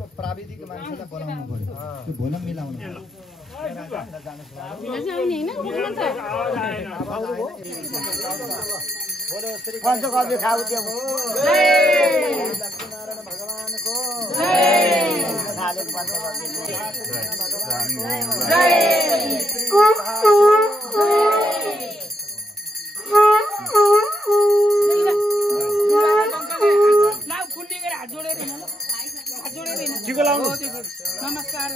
त्यसको प्राविधिक मान्छेलाई बोलाउनु पर्यो त्यो भोलम मिलाउनु पञ्चकवि खाऊ त्यो लक्ष्मीनारायण भगवानको नमस्कार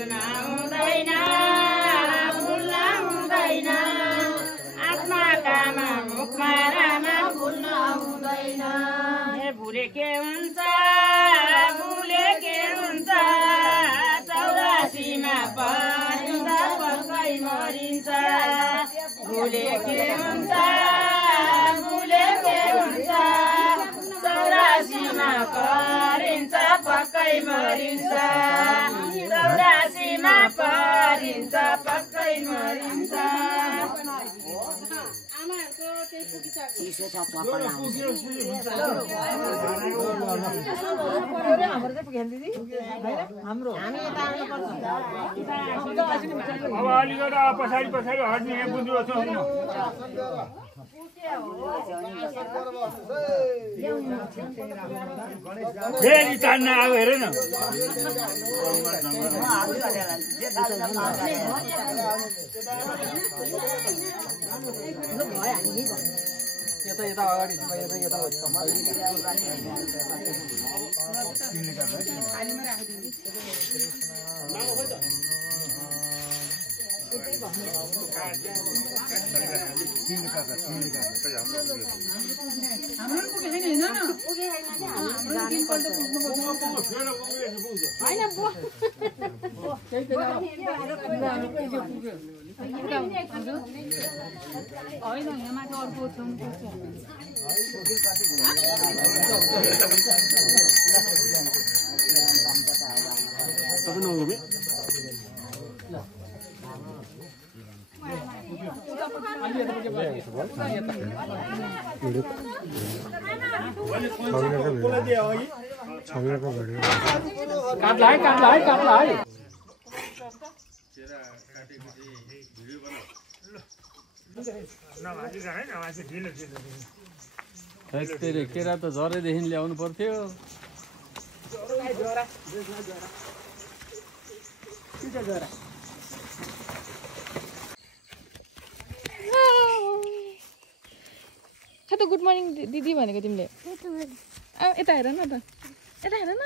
भुल्न हुँदैन भुल्न हुँदैन आत्माकामा मुखमा रामा भुल्न हुँदैन भुले के हुन्छ भुले के हुन्छ 84 मा परिन्छ पक्कै मरिन्छ भुले के हुन्छ भुले के हुन्छ 84 मा परिन्छ पक्कै मरिन्छ 84 मा परिन्छ पक्कै मरिन्छ अब अलिकति पछाडि पछाडि हट्ने बुझ्नु फेरि तान्न आयो हेर न यता यता अगाडि यता केरा त झरेदेखि ल्याउनु पर्थ्यो त गुड मर्निङ दिदी भनेको तिमीले यता हेर न त यता हेर न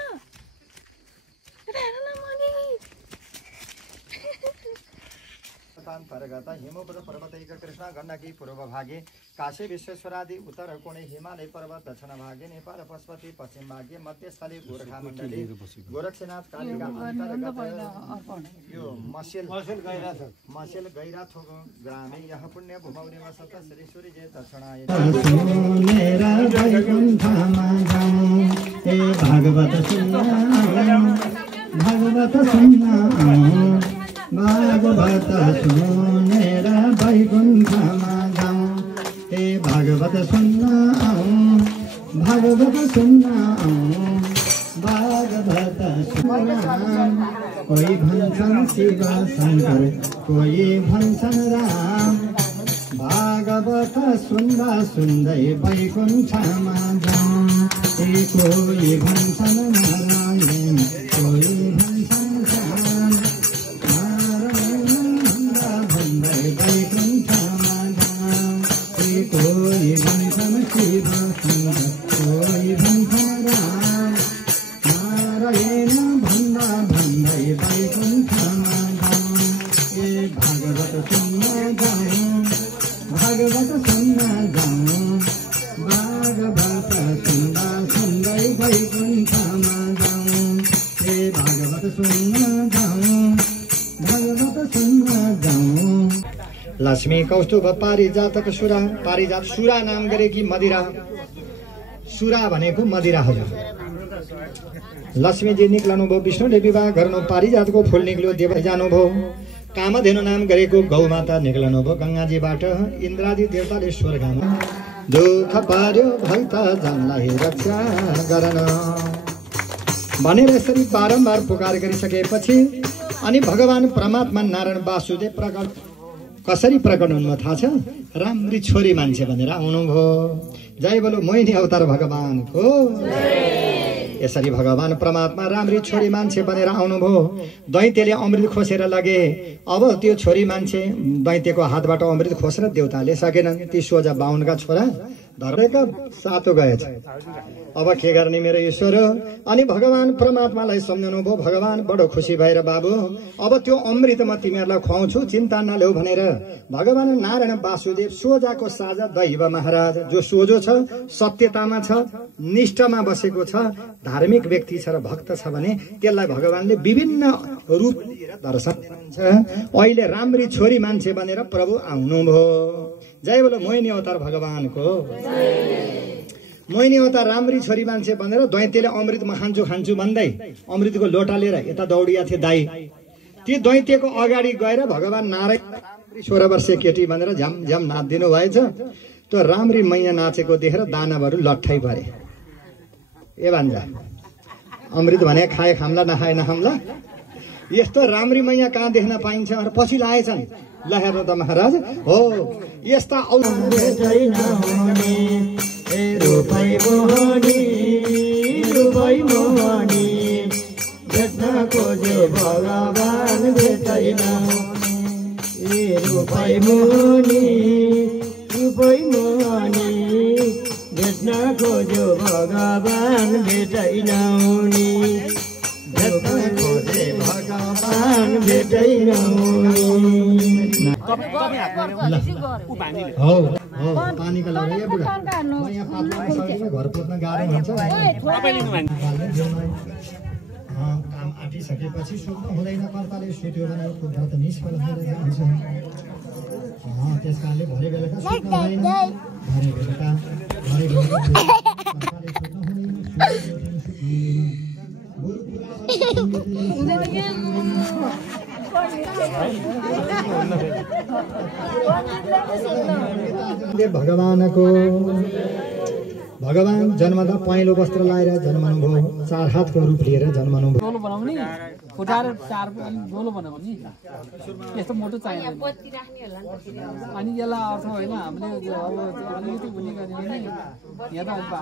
अन्तर्गत हिमवद पर्वतैक कृष्ण गण्डकी पूर्व भागे काशी विश्वेश्वरादि उत्तर कोणे हिमालय पर्वत दक्षिण भागे नेपाल पशुपति पश्चिम भागे मध्यस्थली गोरखा मण्डली गोरक्षनाथ कालिका अन्तर्गत यो मसेल गैराथोक ग्रामे यह पुण्य भूमौ निवसत श्री सूर्य जय दक्षिणाय भागवत सुन्ना भागवत सुनेर वैकुण्ठमा जाऊँ हे भागवत सुन्न भागवत सुन्न भागवत सुन्न कोही भन्छन् शिव शङ्कर कोही भन्छन् राम भागवत सुन्दा सुन्दै वैकुण्ठमा जाऊँ हे कोही भन्छन् नारायण कोही भन्छन् राम कोई भन्छन् शिव शङ्कर कोई भन्छन् राम नारायण भन्दा भन्दै वैकुण्ठमा जाऊँ ए भागवत सुन्न जाऊँ भागवत सुन्न जाऊँ भागवत सुन्दा सुन्दै वैकुण्ठमा जाऊँ ए भागवत सुन्न जाऊँ भागवत सुन्न जाऊँ लक्ष्मी कौस्तुभ पारिजातक सुरा पारिजात सुरा नाम गरेकी मदिरा सुरा भनेको मदिरा हजुर लक्ष्मीजी निक्लनुभयो विष्णुले विवाह गर्नु पारिजातको फुल निक्ल्यो देव जानुभयो कामधेनु नाम गरेको गौमाता निक्लनुभयो गङ्गाजीबाट इन्द्रादि देवताले स्वर्गमा दुःख पार्यो भक्त जनलाई रक्षा गर्न भनेर यसरी बारम्बार पुकार गरिसकेपछि अनि भगवान परमात्मा नारायण वासुदेव प्रकट कसरी प्रकट हुनुभयो थाहा छ राम्री छोरी मान्छे भनेर आउनुभयो जय बोलो मोहिनी अवतार भगवानको यसरी भगवान परमात्मा राम्री छोरी मान्छे बनेर आउनुभयो दैत्यले अमृत खोसेर लगे अब त्यो छोरी मान्छे दैत्यको हातबाट अमृत खोसेर देवताले सकेनन् ती 52 का छोरा धरेका सातो गएछ। अब के गर्ने मेरो ईश्वर? अनि भगवान परमात्मालाई सम्झाउनु भयो। भगवान बडो खुसी भएर बाबु अब त्यो अमृत म तिमीहरूलाई खुवाउँछु, चिन्ता नल्याऊ भनेर भगवान नारायण वासुदेव सोझाको साझा दैव महाराज जो सोझो छ, सत्यतामा छ, निष्ठामा बसेको छ, धार्मिक व्यक्ति छ र भक्त छ भने त्यसलाई भगवानले विभिन्न रूप लिएर दर्शन दिन्छ। अहिले राम्री छोरी मान्छे बनेर प्रभु आउनुभयो। जय बोलो मोहिनी अवतार भगवानको। मोहिनी अवतार राम्री छोरी मान्छे बनेर दैत्यले अमृत म खान्छु भन्दै अमृतको लोटा लिएर यता दौडिया थिए दाई। ती दैत्यको अगाडि गएर भगवान नारायण राम्री 16 वर्षीय केटी भनेर झ्याम झ्याम नाचिदिनु भएछ। त्यो राम्री मैया नाचेको देखेर दानवहरू लट्ठै परे। ए भान्जा अमृत भने खाए खाम्ला नखाए नखाम्ला। यस्तो राम्री मैया कहाँ देख्न पाइन्छ? पछि लागेछन्। ल हेर्नु त महाराज हो यस्ता भगवान भेटैन भेटैन पानीको लागि बुढा घर पोत्न गाह्रो हुन्छ। काम आँटिसकेपछि सुत्नु हुँदैन। कर्ताले सुत्यो भने कुर्ता त निष्फल भएर जान्छ। त्यस कारणले भरे बेलुका सुत्नु हुँदैन। भरे बेलुका कर्ताले सुत्नु हुँदैन। भगवान जन्मदा पहेँलो वस्त्र लाएर जन्मनु भयो। 4 हातको रूप लिएर जन्मनु भयो। डोलो बनाउने फुटाएर 4 डोलो बनाउने यस्तो मोटो चाहिँदैन। अनि यसलाई अर्थ होइन हामीले अब अलिकति उनी गर्ने भने यहाँ त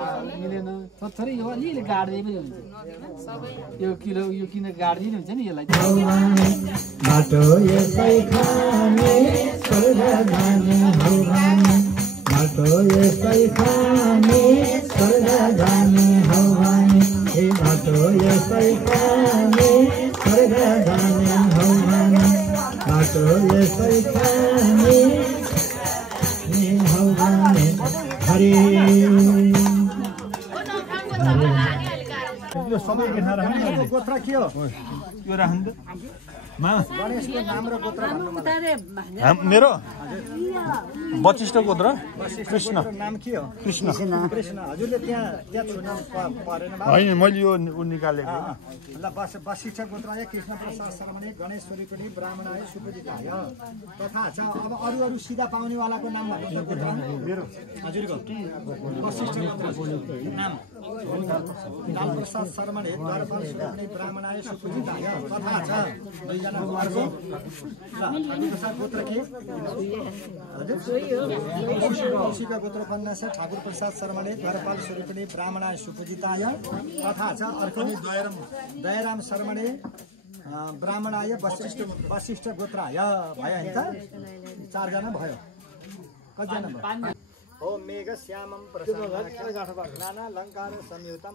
मिलेन। थोरै यो अलिअलि गाड्दै पनि हुन्छ। यो किलो यो किन गाड्दै हुन्छ नि यसलाई। बाटो यसै खाने स्वर्ग जाने हौवानी बाटो यसै खाने स्वर्ग जाने हौवानी हे बाटो यसै खाने स्वर्ग जाने हौवानी बाटो यसै खाने हौवानी हरे यो सबै लेखेर राख्नु। गोत्र के हो? यो राख्नु गणेशको नाम र गोत्र भन्नु मलाई। मेरो वशिष्ठ गोत्र कृष्ण। नाम के हो? कृष्ण। हजुरले त्यहाँ छुन परेन होइन मैले यो निकालेको। ल वशिष्ठ गोत्र कृष्ण प्रसाद शर्मणे गणेश्वरी पनि ब्राह्मणाय सुपूजिताय तथा छ। अब अरू सिधा पाउनेवालाको नाम भन्नु। मेरो हजुरको वशिष्ठ गोत्र नाम लाल प्रसाद शर्मणे द्वारपाल सुपूजिताय ब्राह्मणाय सुपूजिताय तथा छ। दुईजना अर्को प्रसाद गोत्र के हजुर गोत्र उपन्यास ठाकुर प्रसाद शर्माले द्वारपाल स्वरूपले ब्राह्मणाय सुपूजिताय तथा छ। अर्को दयाराम शर्माले ब्राह्मणाय वशिष्ठ गोत्राय भयो नि त। 4 जना भयो। कतिजना भयो? हो मेघ श्यामम नाना अलङ्कार संयुतम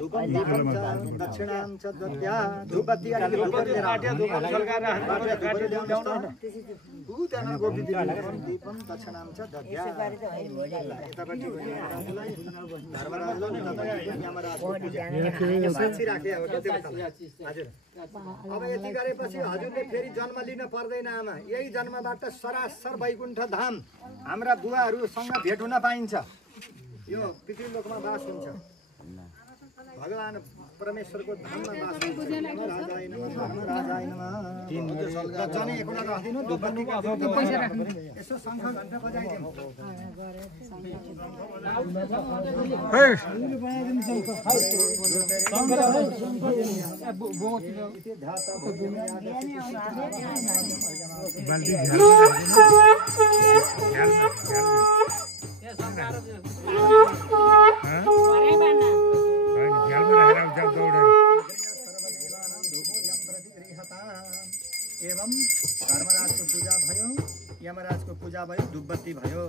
धूपम दीपम च दक्षिणां च दद्या धूपबत्ती अलि काट्यो धूपम सल्काएर त्यहाँ गोपी दीपम दक्षिणां च दद्या यतापट्टि धर्मराजले यमराजको पूजा साक्षी राखे हो हजुर अब यति गरेपछि हजुरले फेरि जन्म लिन पर्दैन आमा यही जन्मबाट सरासर वैकुण्ठ धाम हाम्रा बुवाहरूसँग भेट हुन पाइन्छ यो पितृलोकमा बास हुन्छ भगवान परमेश्वरको धाममा बास हुन्छ राजाय नमः राजाय नमः जने एकवटा राख्दिनु धुपबत्ती पैसा राख्नु यसो शंख घण्टा बजाइदिनु एवं धर्मराजको पूजा भयो यमराजको पूजा भयो धुपबत्ती भयो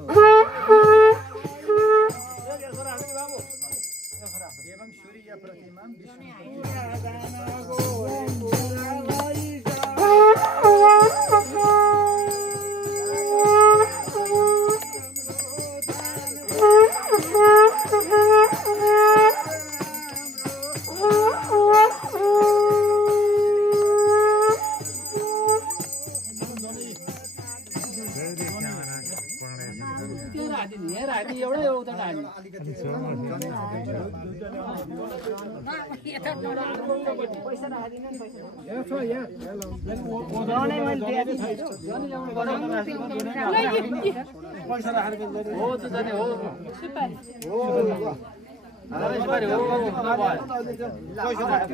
एवं सूर्य प्रतिमा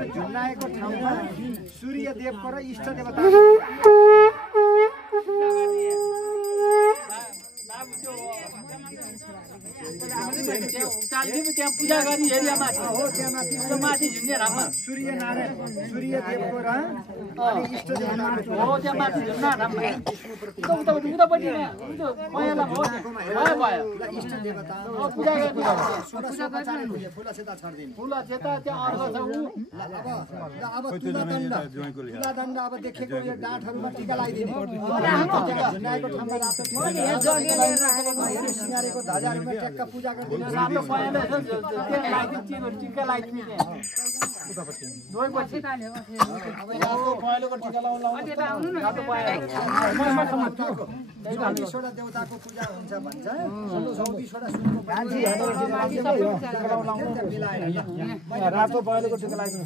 झुन्नाएको ठाउँमा सूर्य देवको र इष्ट देवता त्यहाँ पूजा गरी हेरिया माथि हो त्यहाँ माथि झुन्ने ठाउँमा सूर्य नारायण सूर्य देवको र इष्ट देवता हो त्यहाँ माथि झुन्ना ठाउँमा उतापट्टि भयो इष्ट देवता पूजा गर्नु फुला सेता छाड्दिनु फुला सेता त्यहाँ अर्घ छ अब तुलादण्ड अब देखेको यो डाँठहरूमा टीका लगाइदिने झुन्नाएको ठाउँमा रातो सिँगारेको ध्वजाहरूमा ट्याक्क पूजा गरिदिनु राम्रो पहेँलो टिका लगाइदिने चौबिसवटा देवताको पूजा हुन्छ भन्छ 24वटा रातो पहेँलोको टिका लगाइदिनु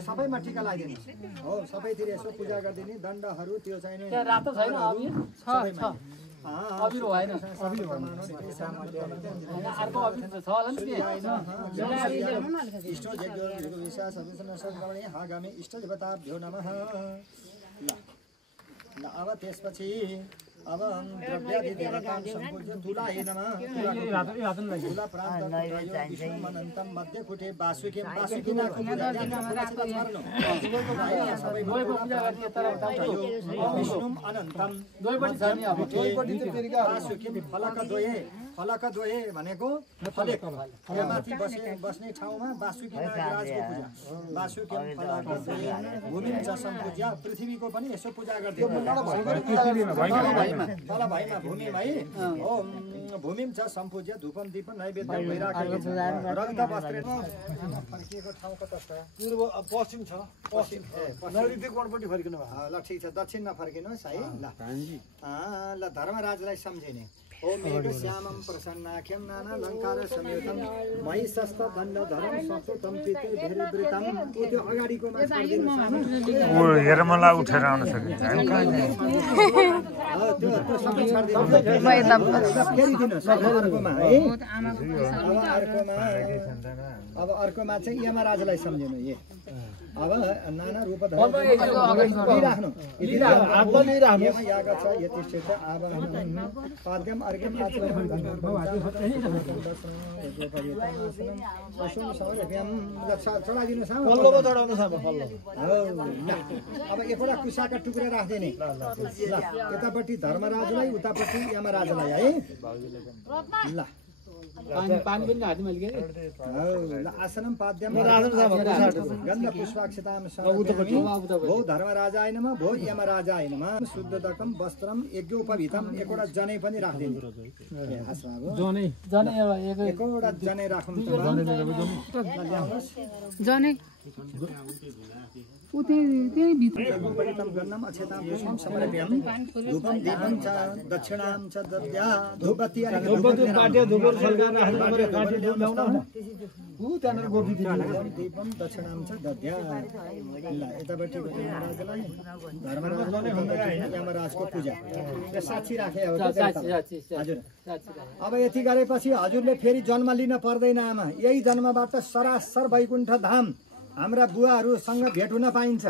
सबैमा टिका लगाइदिनु हो सबैतिर यसो पूजा गरिदिने दण्डहरू त्यो चाहिने रातो छैन अबिर होइन अर्को अबिर छ होला नि इष्ट यज्ञको विश्वास हागामी इष्ट देवताभ्यो नमः ल अब त्यसपछि अब द्रव्यादि देवतां सम्पूज्य तुलाय नमः तुला प्राप्त विष्णुमनन्तं मध्ये कुटे वासुकीं वासुकीनाको पूजा विष्णुम् अनन्तं वासुकीं फलकद्वये भनेको फलेक माथि बस्ने ठाउँमा वासुकी नागराजको पूजा वासुकीं फलकद्वये भूमिं च सम्पूज्य पृथ्वीको पनि यसो पूजा गर्दिनु तल भाइमा भूमि भाइ ओम भूमिम छ सम्पूज्य धूपम दीपम नैवेद्य भइराखेको छ रक्त वस्त्र फर्किएको ठाउँ कता छ पूर्व पश्चिम छ पश्चिम नैऋत्य कोणपट्टि फर्किनु भयो ल ठीक छ दक्षिणमा फर्किनुहोस् है ल धर्मराजलाई सम्झिने ओम मेघ श्यामं प्रसन्नाख्यं नानालङ्कार समेतं महिषस्त दण्डधरं संस्तुतं पिते भेरिवृतं त्यो अगाडिको मा ओ हेर मलाई उठेर आउन सकिन्छ त्यो सबै छाड्दिनु फेरि दिनु अर्कोमा है अब अर्कोमा चाहिँ यमराजलाई सम्झिनु ए अब नाना रूप राख्नु याग छ यतिष्ठित अब पाद्यम अब एकवटा कुसाका टुक्रा राख्दिने ल यतापट्टि धर्मराजलाई उतापट्टि यमराजलाई है ल पानी पनि हात मैले ल आसनम पाद्यम गन्ध पुष्पाक्षताम भो धर्मराजाय नमः भो यमराजाय नमः शुद्धतकम वस्त्रम यज्ञोपवीतम एकवटा जनै पनि राख्दिने जनै एकवटा जनै राखौँ जनै त्यही भित्र गन्धम अक्षताम पुष्पम समर्पयाम धूपम दीपम च दक्षिणाम च दद्या धूपबत्ती अनि दीपम दक्षिणाम च दद्या ल यतापट्टि यमराजलाई धर्मराजलाई यमराजको पूजा यो साक्षी राखे हजुर अब यति गरेपछि हजुरले फेरि जन्म लिन पर्दैन आमा यही जन्मबाट सरासर वैकुण्ठ धाम हाम्रा बुवाहरूसँग भेट हुन पाइन्छ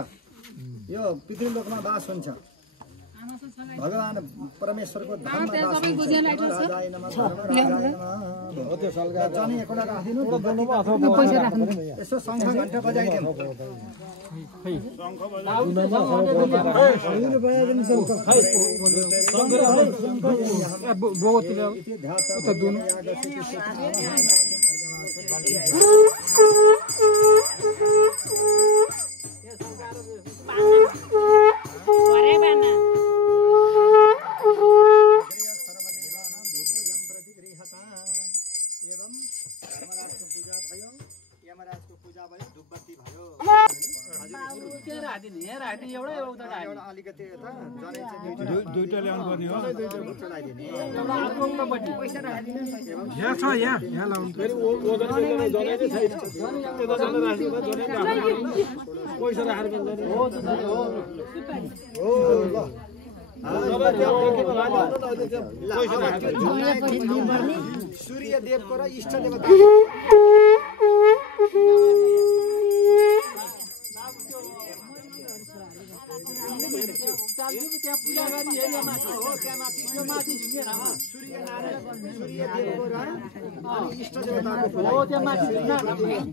यो पितृलोकमा बास हुन्छ भगवान परमेश्वरको धाममा बास हुन्छ राजाय नमः धर्मराजाय नमः जनै एकवटा राखिदिनु यसो शङ्ख घण्टा बजाइदिनु दुईटा ल्याउनु पर्ने हो सूर्य देवको र इष्ट देवता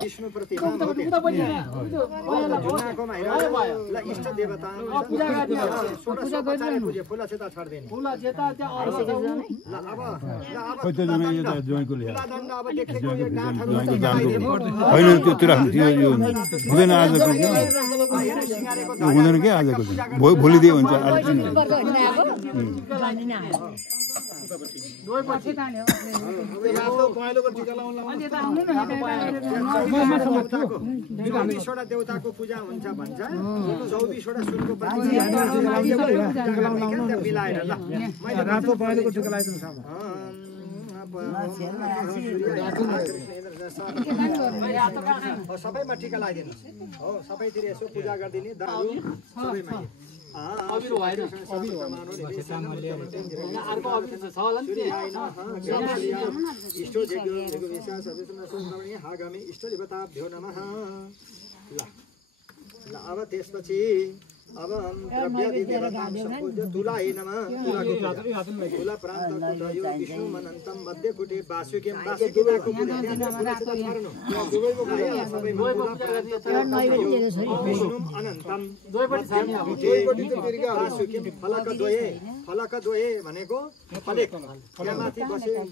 विष्णु प्रतिमा इष्ट देवता फुलाछेता छाड्दैन हुँदैन क्या आजको भोलिदियो हुन्छ चौबिसवटा देवताको पूजा हुन्छ भन्छ 24वटा सुनको मिलाएर ल रातो पहेँलोको टिका लगाइदिनु सबैमा टिका लगाइदिनु हो सबैतिर यसो पूजा गरिदिने दारु सबैमा इष्ट देवताभ्यो नमः ल अब त्यसपछि अब द्रव्यादि देवतां सम्पूज्य तुलाय नमः तुला प्रान्तको दयो विष्णु मनन्तम मध्य कुटे वासुकीं वासुकीको पूजा विष्णु अनन्तम वासुकीं फलक द्वये भनेको फलेक त्यहाँमाथि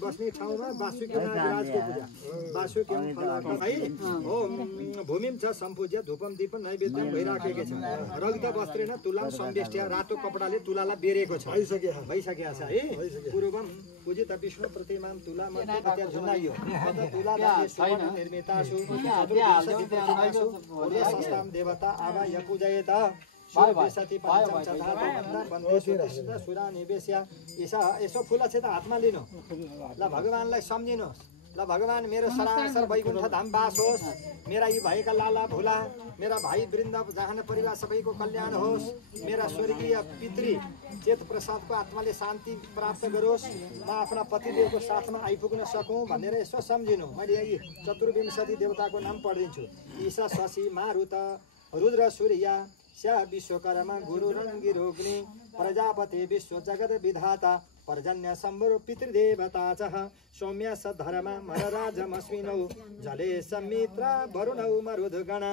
बस्ने ठाउँमा वासुकी राजको पूजा वासुकीं फलक है ओम भूमिं च सम्पूज्य धूपम दीपम नैवेद्यम भइराखेको छ रक्त वस्त्रेन तुला सम्वेष्ट्या रातो कपडाले तुलालाई बेरेको छ भइसकेको छ है पूर्वम पूजित विष्णु प्रतिमाम तुला मध्ये झुलाइयो तुला निर्मितासु संस्थाम देवता आवा य पूजयेत यसो फुल छ त हातमा लिनु ल भगवानलाई सम्झिनुहोस् ल भगवान मेरो सरासर वैकुण्ठ धाम बास होस् मेरा यी भएका लाला भुला मेरा भाइ वृन्द जहान परिवार सबैको कल्याण होस् मेरा स्वर्गीय पितृ चेत प्रसादको आत्माले शान्ति प्राप्त गरोस् म आफ्ना पतिदेवको साथमा आइपुग्न सकौँ भनेर यसो सम्झिनु मैले यी 24 देवताको नाम पढिदिन्छु ईशा शशि मारुत रुद्र सूर्य स्या विश्वकर्मा गुरु रङ्गिरोग्नि प्रजापति विश्व जगत विधाता पर्जन्य सम्भुर पितृदेवता च सौम्य सधर्मा मरराजमस्मिनौ जले समित्र वरुणौ मरुद्गण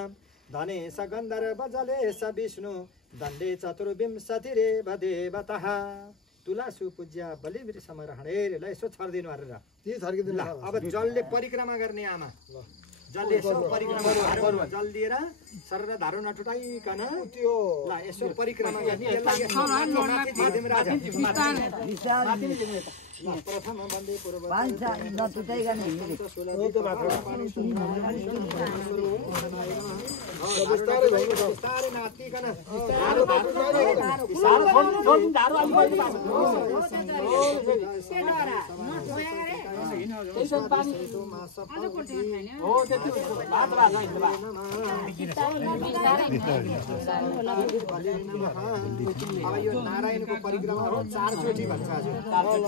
धने स गन्धर्व जले स विष्णु दण्डे चतुर्विंशतिरेव देवतः तुला सुपूज्य बलिवीर समरहणेरलाई यसो छर्दिनु अरे र अब जलले परिक्रमा गर्ने आमा जलले यसो परिक्रमा जल दिएर शरीर धारो नटुटाइकन त्यो ल यसो परिक्रमा गर्ने यसलाई माथि दिदिम राजा प्रथम वन्दे पूर्व पान्छ नटुटाइकन हिँड्ने बिस्तारै नातिकन यो नारायणको परिक्रमा हो 4 चोटी भन्छ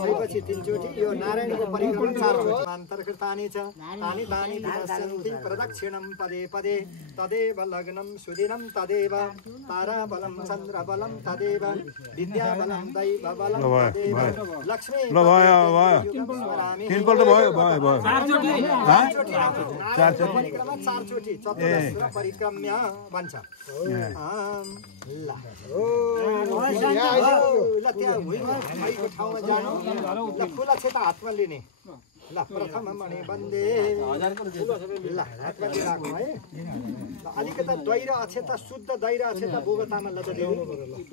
त्यसपछि 3 चोटी यो नारायणको परिक्रमा 4 चोटी अन्तर्कृतानि च तानि तानि दिवसन्ति प्रदक्षिणं पदे पदे तदेव लग्नं सुदिनं तदेव ताराबलं चन्द्रबलं तदेव विद्याबलं दैवबलं तदेव लक्ष्मी परिक्रमा 4 चोटी चतुर्दश परिक्रम्य भन्छ ल त्यहाँ भुइँको ठाउँमा जानु ल फुला छेता हातमा लिने ल प्रथम मणि बन्दे ल हातमा लिइराख्नु है अलिकता दैरा अक्षता शुद्ध दैरा अक्षता बोगतामा लदिदिनु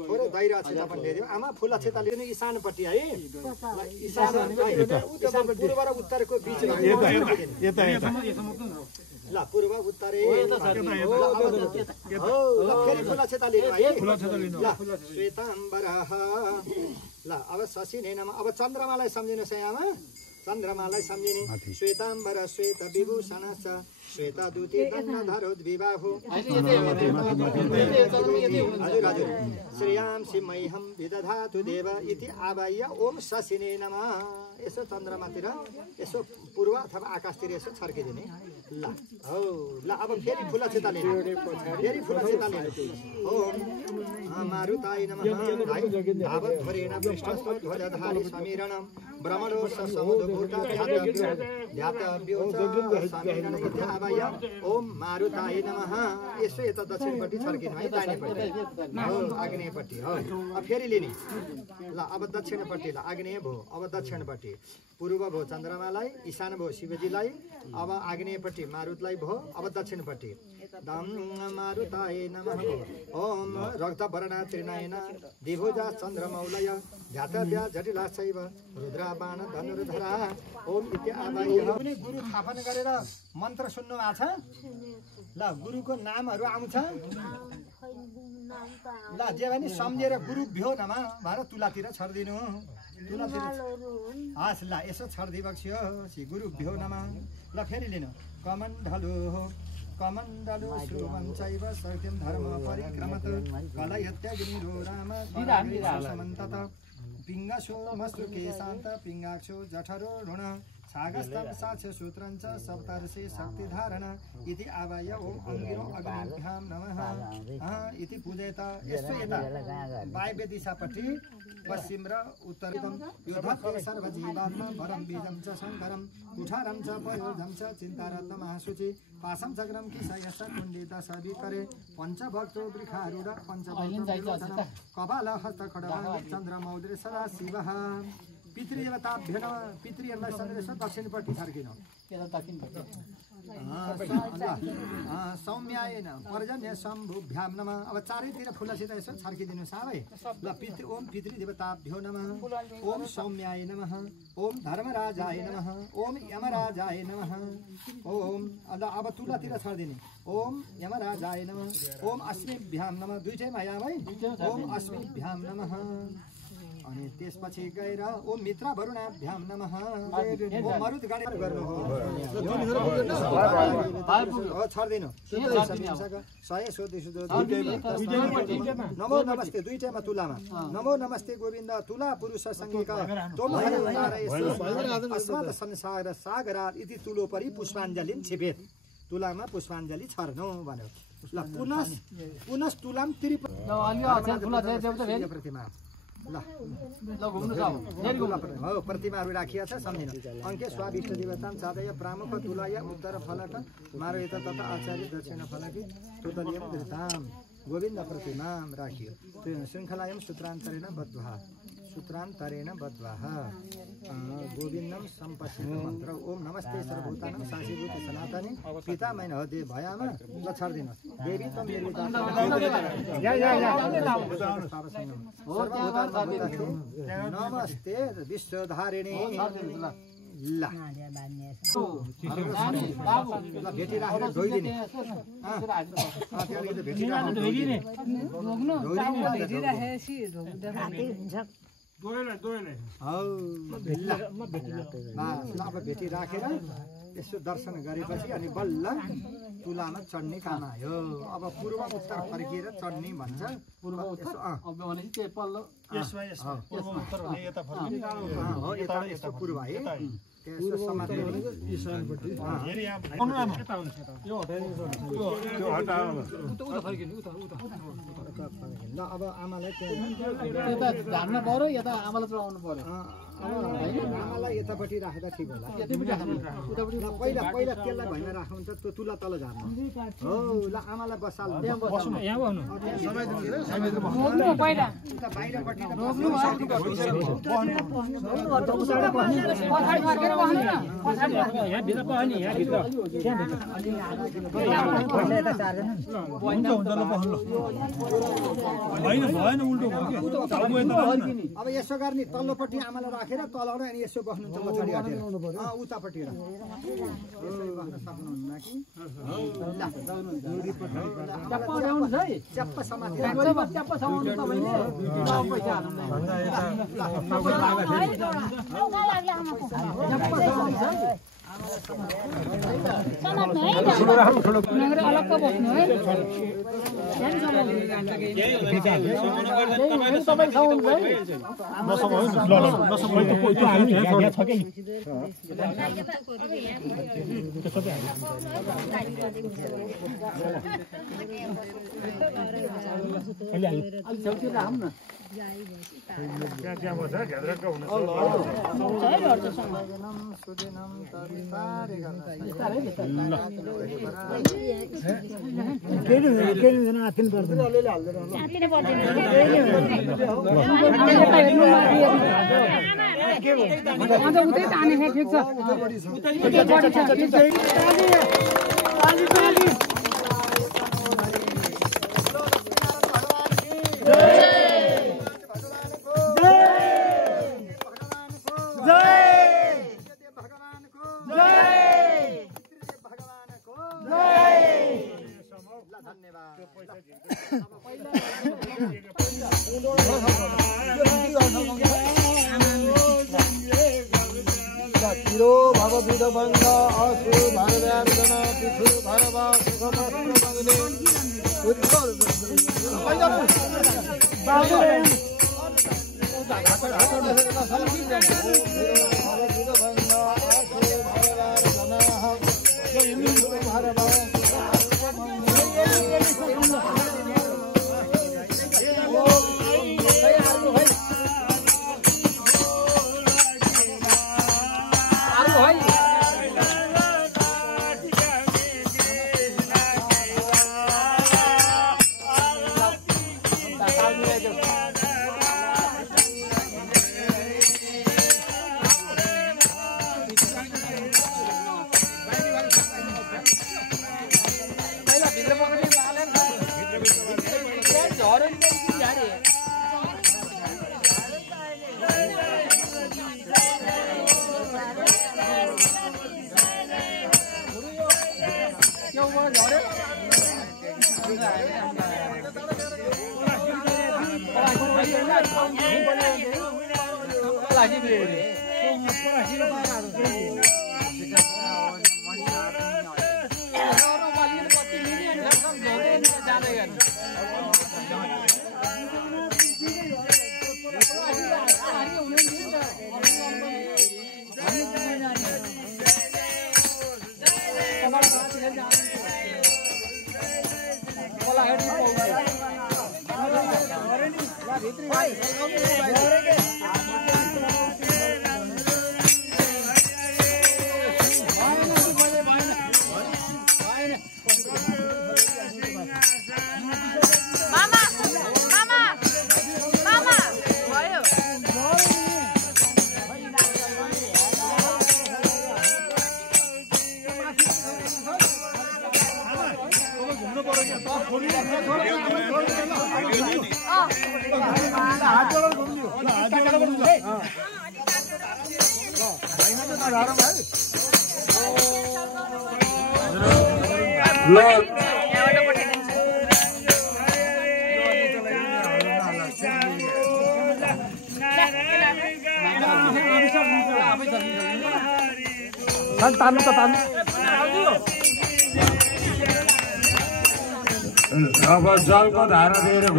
थोरै दैरा अक्षता पनि ल्याइदियो आमा फुला छेता लिनु ईशानपट्टि है ईशान पूर्व र उत्तरको बिचमा ल पूर्व उत्तरे ल फेरि फुला छेता लिनु है ल श्वेताम्बरः ल अब शशिने नमः अब चन्द्रमालाई सम्झिनुहोस् है आमा चन्द्रमालाई सम्झिने श्वेताम्बर श्वेत विभूषण च श्वेता दूती दण्डधरोद्विबाहु हजुर हजुर श्रेयांसि मह्यं विदधातु देव इति आवाह्य ओम शशिने नमः यसो चन्द्रमातिर यसो पूर्व अथवा आकाशतिर यसो छर्किदिने ल हौ ल अब फेरि फुला छेता लिने फेरि फुला छेता लिने ओम मारुताय नमः धावध्वरेण पृष्ठस्थ ध्वजधारी समीरणं ब्रह्मणो समुद्भूता ध्यातव्यो च समीरण इति आवाह्य ओम मारुताय नमः यसो यता दक्षिणपट्टि छर्किनु है दाहिनेपट्टि हो आग्नेयपट्टि हो अब फेरि लिने ल अब दक्षिणपट्टि ल आग्नेय भयो अब दक्षिणपट्टि पूर्व भयो चन्द्रमालाई ईशान भयो शिवजीलाई अब आग्नेयपट्टि मारुतलाई भयो अब दक्षिणपट्टि दम मारुताय नमः ओम रक्तवर्ण त्रिनयन दिभुजा चन्द्रमौलय ध्यातव्य जटिलाशैव रुद्राबाण धनुर्धरा ओम इति आवाह्य कुनै गुरु स्थापना गरेर मन्त्र सुन्नु भएको छ ल गुरुको नामहरू आउँछ ल जे पनि सम्झेर गुरु भ्यो नमा भएर तुलातिर छर्दिनु तुलातिर हस् ल यसो छर्दिबक्स्यो गुरु भ्यो नमा ल फेरि लिनु कमण्डलु श्रुवं चैव सत्यं धर्म परिक्रमत कलयत्यग्निरो राम समन्तत पिङ्गशो मस्तुके शान्त पिङ्गाक्षो जठरो ऋण सागस्तं साक्ष्य सूत्रं च सप्तर्षि शक्तिधारण इति आवाह्य ओम अङ्गिरो अग्निभ्यां नमः इति पूजयत यस्तो यता वायव्य दिशापट्टि पश्चिम र उत्तरतम योधत्वे सर्वजीवात्मा वरं बीजं च शङ्करं कुठारं च पयोधं च चिन्तारत्न महाशुचि पाशं चक्रं किशयश्च कुण्डित सविकरे पञ्चभक्तो वृखारूढ पञ्चभक्तो कपाल हस्त खड्ग चन्द्रमौद्रे सदा शिवः पितृदेवताभ्यो नमः पितृहरूलाई सम्झेर दक्षिणपट्टि छर्किनु सौम्यायन पर्जन्य शम्भुभ्यां नमः अब चारैतिर फुलसित यसो छर्किदिनु साबै ल ओम पितृदेवताभ्यो नमः ओम सौम्याय नमः ओम धर्मराजाय नमः ओम यमराजाय नमः ओम अब तुलातिर छर्दिने ओम यमराजाय नमः ओम अस्मिभ्यां नमः दुईटैमा यामै ओम अस्मिभ्यां नमः अनि त्यसपछि गएर ओम मित्र वरुणाभ्यां नमः ओम मरुत गाडी गर्नु हो छर्दिनु नमो नमस्ते दुईटैमा तुलामा नमो नमस्ते गोविन्द तुला पुरुष संज्ञका अस्मात् संसार सागरात् इति तुलोपरि पुष्पाञ्जलिं छिपेत तुलामा पुष्पाञ्जलि छर्नु भन्यो ल पुनः तुलाम प्रतिमा हो प्रतिमाहरू राखिया छ सम्झिनु अंके स्वादिष्ट देवतां चादय प्रामुख तुलाय उत्तर फलक मारो यता तथा आचार्य दक्षिण फलक तुतलियम धृताम गोविन्द प्रतिमां राखियो श्रृंखलायम सूत्रान्तरेण बद्ध्वा गोविन्दम सम्पश्यत मन्त्र ओम नमस्ते सर्वभूतानां साक्षीभूत सनातने पितामह हदे भयामा लक्षर दिन देवी तम नमस्ते विश्वधारिणी ल भेटी राखेर धोइदिने अब भेटी राखेर यसो दर्शन गरेपछि अनि बल्ल तुलामा चढ्ने काम आयो अब पूर्व उत्तर फर्किएर चढ्ने भन्छ पूर्व यता पूर्व है ल अब आमालाई झार्न पर्यो यता आमालाई चढाउनु पर्यो आमालाई यतापट्टि राख्दा ठिक होला पहिला पहिला त्यसलाई भएन राखौँ त त्यो तुला तल झार्नु हो ल आमालाई बसाल अब यसो गर्ने तल्लोपट्टि आमालाई राखेर तलाउनु अनि यसो बस्नुहुन्छ पछाडि हाटेर उतापट्टि च्याप्प समाति अलग बस्नु है अब जलको धारा दिएर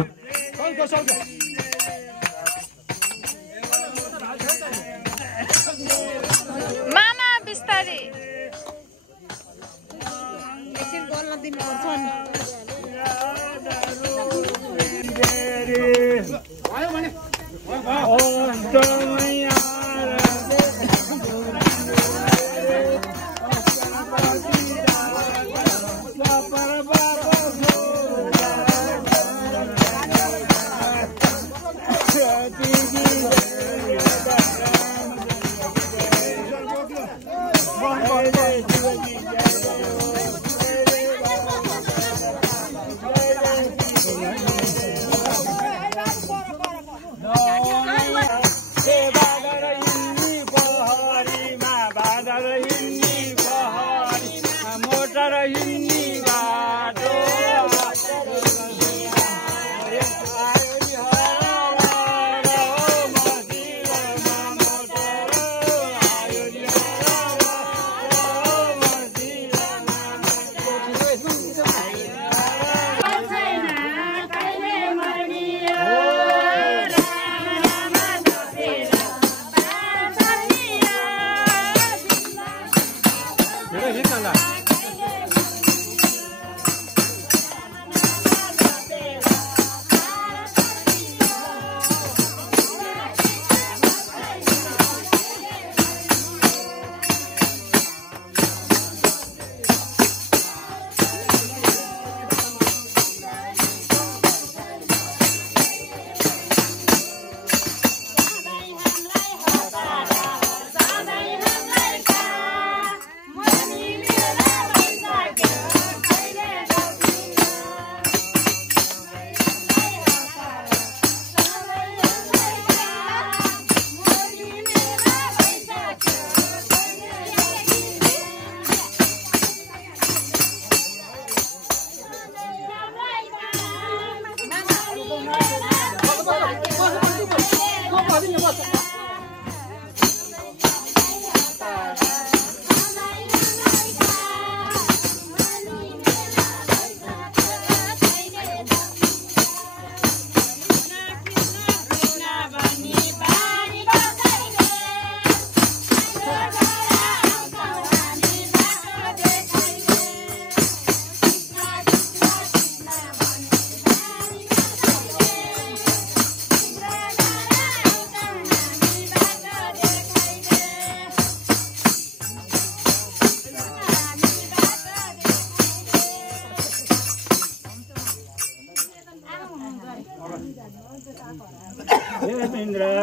मामा बिस्तारै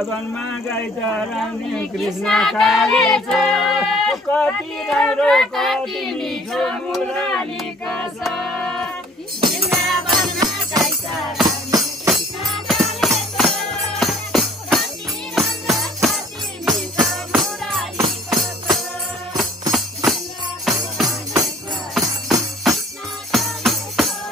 वनमा गाई चराउने कृष्ण कालेछ कति राम्रो कति मिठो मुरलीका छ वृन्दावनमा गाई चराउने कृष्ण कालेछ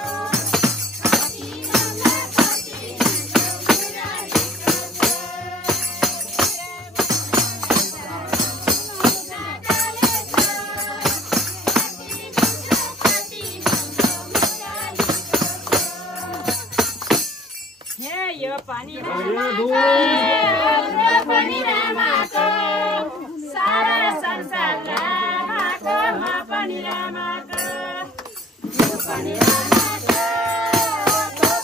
कति राम्रो कति मिठो मुरलीका छ पानी रामाको सारा संसार रामाको पनि रामाको पनि रामाको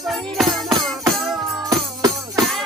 पनि रामाको सारा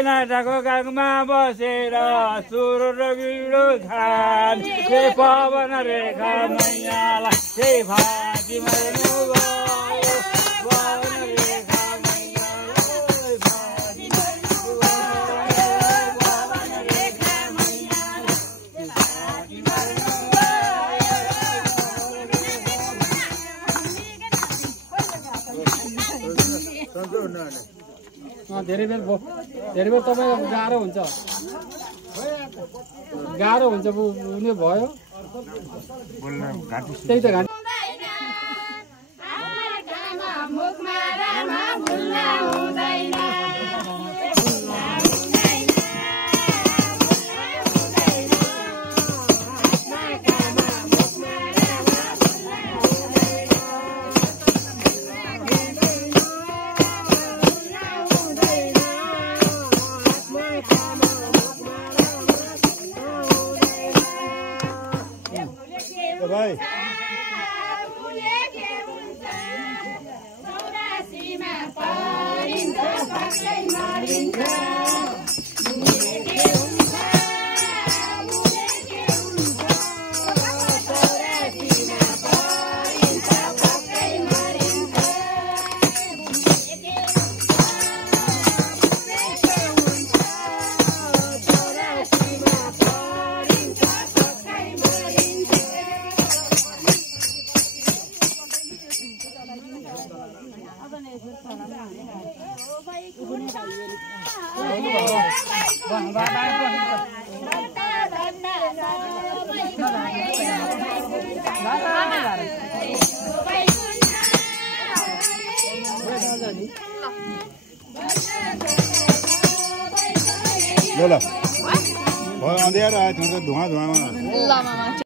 नाटाको कागमा बसेर सुर र बिडो खान पवन रेखा मैयालाई त्यही फाटी मर्नु भयो पवन रेखा मैयालाई फाटी मर्नु भयो पवन रेखा मैयालाई फाटी मर्नु भयो। धेरै बेर तपाईँ गाह्रो हुन्छ हुने भयो त्यही त घाँटी भाइ ल ल अँध्यारो आयो तिम्रो त धुवा धुवामा ल मामा